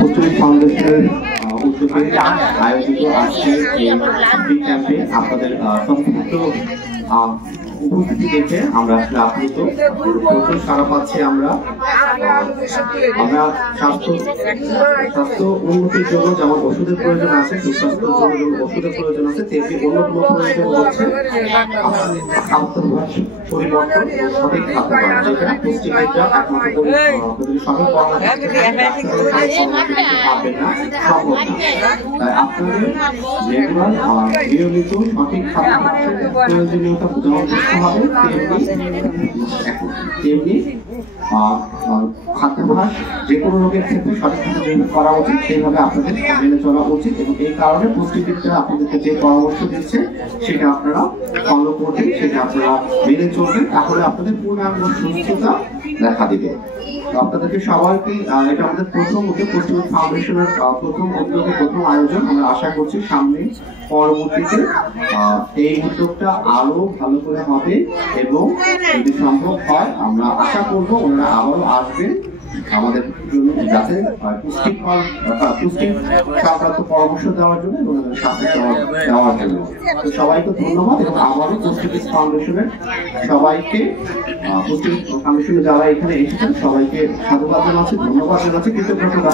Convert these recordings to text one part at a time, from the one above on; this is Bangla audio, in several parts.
পুষ্টিবিদ ফাউন্ডেশনের উদ্যোগে আয়োজিত আজকের এই ফ্রি ক্যাম্পে আপনাদের সংক্ষিপ্ত উপস্থিতি দেখে আমরা আসলে আপ্লুত, প্রচুর সাড়া পাচ্ছি। আমরা স্বাস্থ্য উন্নতির জন্য যেমন ওষুধের প্রয়োজন আছে, সুস্বাস্থ্যের জন্য যেমন ওষুধের প্রয়োজন আছে, তেমনি অন্যতম প্রয়োজন হচ্ছে খাদ্যাভ্যাস পরিবর্তন, সঠিক খাদ্যাভ্যাস, যেটা পুষ্টিবিদরা একমাত্র সঠিক পাবেন না, সম্ভব না। তাই আপনাদের রেগুলার নিয়মিত সঠিক খাদ্যাভ্যাসের প্রয়োজনীয়তা যেমন বুঝতে হবে, তেমনি খাদ্যাভ্যাস যে কোনো রোগের ক্ষেত্রে সঠিকভাবে করা উচিত, সেইভাবে আপনাদের মেনে চলা উচিত। এবং এই কারণে পুষ্টিবিদরা আপনাদেরকে যে পরামর্শ দিচ্ছে সেটা আপনারা ফলো করবেন, সেটা আপনারা মেনে চলবেন, তাহলে আপনাদের পূর্ণাঙ্গ সুস্থতা দেখা দিবে। আপনাদেরকে সবাইকে, এটা আমাদের প্রথম উদ্যোগ, পুষ্টিবিদ ফাউন্ডেশনের প্রথম উদ্যোগে প্রথম আয়োজন। আমরা আশা করছি সামনে পরবর্তীতে এই উদ্যোগটা আরো ভালো করে হবে এবং যদি সম্ভব হয় আমরা আশা করব ওনারা আবারও আসবেন আমাদের জন্য, যাতে পুষ্টি সংক্রান্ত পরামর্শ দেওয়ার জন্য এবং ওনাদের সাথে দেওয়ার জন্য। তো সবাইকে ধন্যবাদ এবং আবারও পুষ্টিবিদ ফাউন্ডেশনের সবাইকে, পুষ্টিবিদ ফাউন্ডেশনে যারা এখানে এসেছেন সবাইকে সাধুবাদ জানাচ্ছি, ধন্যবাদ জানাচ্ছি, কৃতজ্ঞতা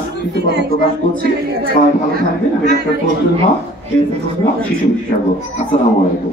প্রকাশ করছি। সবাই ভালো থাকবেন। আমি ডক্টর ফজলুল হক, শিশু বিশেষজ্ঞ। আসসালামু আলাইকুম।